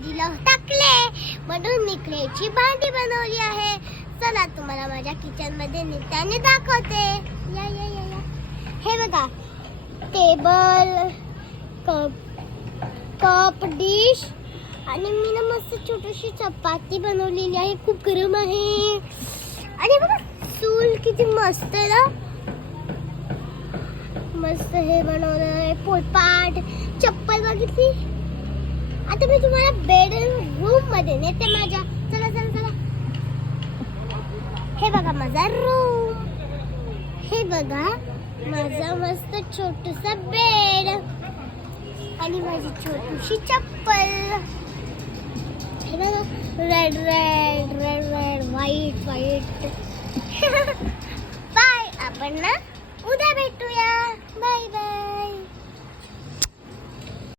भाजीला टाकले म्हणून मी क्लेची भांडी बनवली आहे. चला तुम्हाला माझ्या किचन मध्ये नित्याने दाखवते. या या या या. हे बघा, टेबल, कप, डिश आणि मी ना मस्त छोटीशी चपाती बनवलेली आहे. खूप गरम आहे. आणि बघा चूल किती मस्त आहे ना. मस्त हे बनवलं आहे. पोळपाट, चप्पल बघितली. आता मी तुम्हाला बेडरूम मध्ये नेते माझ्या. चला चला चला. हे बघा माझा रूम. हे बघा माझा मस्त छोटूसा बेड आणि माझी छोटीशी चप्पल. हे बघा red red red red white white. Bye. आपण ना उद्या भेटूया. Bye bye.